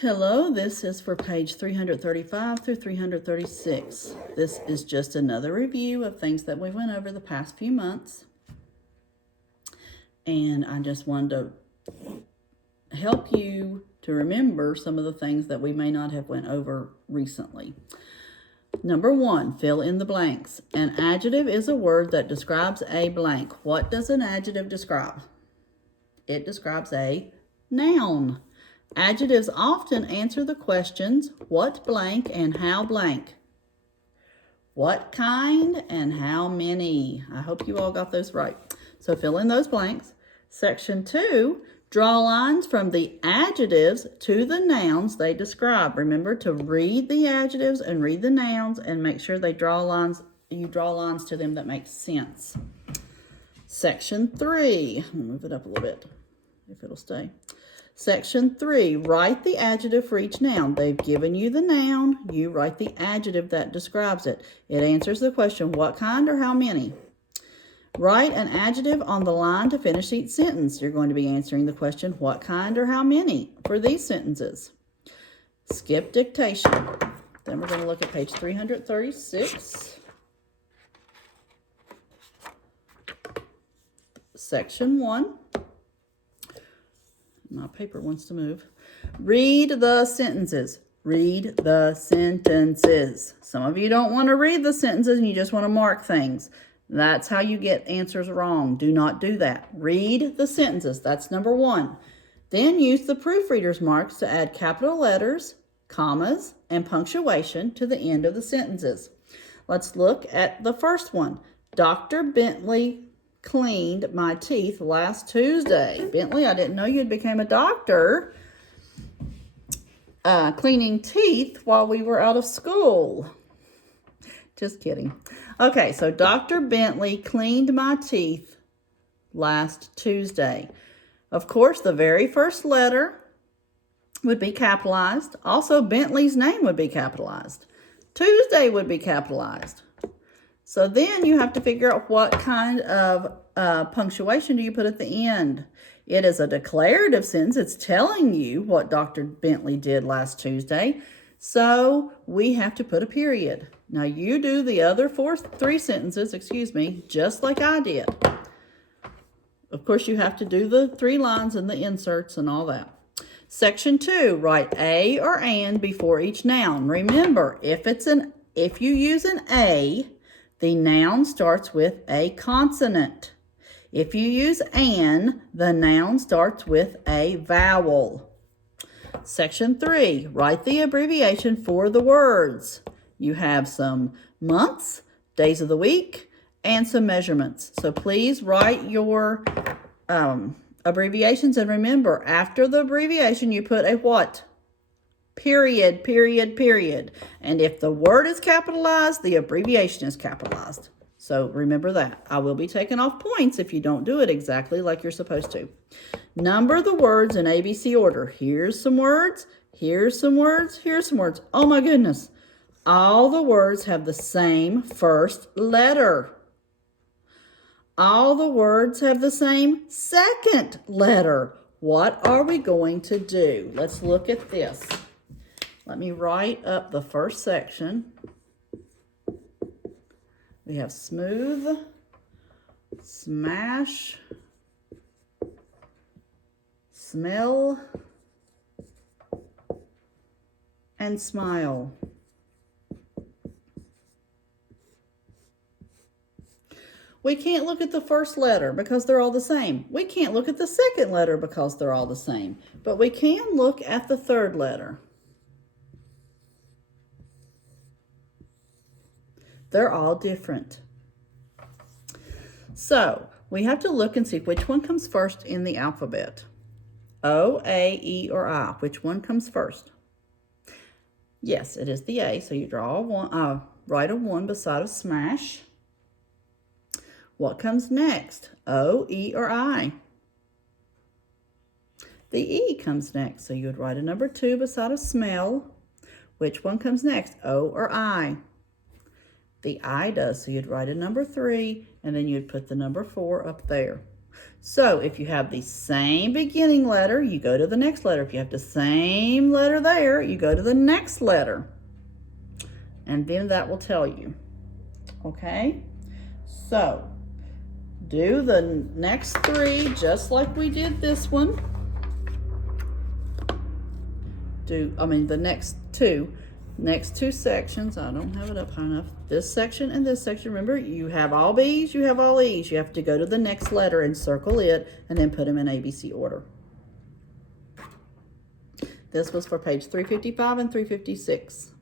Hello, this is for page 335 through 336. This is just another review of things that we went over the past few months. And I just wanted to help you to remember some of the things that we may not have went over recently. Number 1, fill in the blanks. An adjective is a word that describes a blank. What does an adjective describe? It describes a noun. Adjectives often answer the questions, what blank and how blank? What kind and how many? I hope you all got those right. So fill in those blanks. Section 2, draw lines from the adjectives to the nouns they describe. Remember to read the adjectives and read the nouns and make sure you draw lines to them that make sense. Section 3, I'll move it up a little bit if it'll stay. Section 3, write the adjective for each noun. They've given you the noun. You write the adjective that describes it. It answers the question, what kind or how many? Write an adjective on the line to finish each sentence. You're going to be answering the question, what kind or how many for these sentences? Skip dictation. Then we're going to look at page 336. Section 1. My paper wants to move. Read the sentences. Read the sentences. Some of you don't want to read the sentences and you just want to mark things. That's how you get answers wrong. Do not do that. Read the sentences. That's number 1. Then use the proofreader's marks to add capital letters, commas, and punctuation to the end of the sentences. Let's look at the first one. Dr. Bentley cleaned my teeth last Tuesday. Bentley, I didn't know you became a doctor cleaning teeth while we were out of school. Just kidding. Okay, so Dr. Bentley cleaned my teeth last Tuesday. Of course, the very first letter would be capitalized. Also, Bentley's name would be capitalized. Tuesday would be capitalized. So then you have to figure out what kind of punctuation do you put at the end. It is a declarative sentence. It's telling you what Dr. Bentley did last Tuesday. So we have to put a period. Now you do the other three sentences, just like I did. Of course, you have to do the 3 lines and the inserts and all that. Section 2, write a or an before each noun. Remember, if you use an a, the noun starts with a consonant. If you use an, the noun starts with a vowel. Section 3, write the abbreviation for the words. You have some months, days of the week, and some measurements. So please write your abbreviations. And remember, after the abbreviation, you put a what? Period, period, period. And if the word is capitalized, the abbreviation is capitalized. So remember that. I will be taking off points if you don't do it exactly like you're supposed to. Number the words in ABC order. Here's some words, here's some words, here's some words. Oh my goodness. All the words have the same first letter. All the words have the same second letter. What are we going to do? Let's look at this. Let me write up the first section. We have smooth, smash, smell, and smile. We can't look at the first letter because they're all the same. We can't look at the second letter because they're all the same. But we can look at the third letter. They're all different. So we have to look and see which one comes first in the alphabet. O, A, E, or I. Which one comes first? Yes, it is the A. So you draw write a 1 beside a smash. What comes next? O, E, or I? The E comes next. So you would write a number 2 beside a smell. Which one comes next? O or I? The I does, so you'd write a number 3, and then you'd put the number 4 up there. So if you have the same beginning letter, you go to the next letter. If you have the same letter there, you go to the next letter. And then that will tell you. Okay? So do the next three just like we did this one. The next two sections. I don't have it up high enough. This section and this section. Remember, you have all B's, you have all E's. You have to go to the next letter and circle it and then put them in ABC order. This was for page 355 and 356.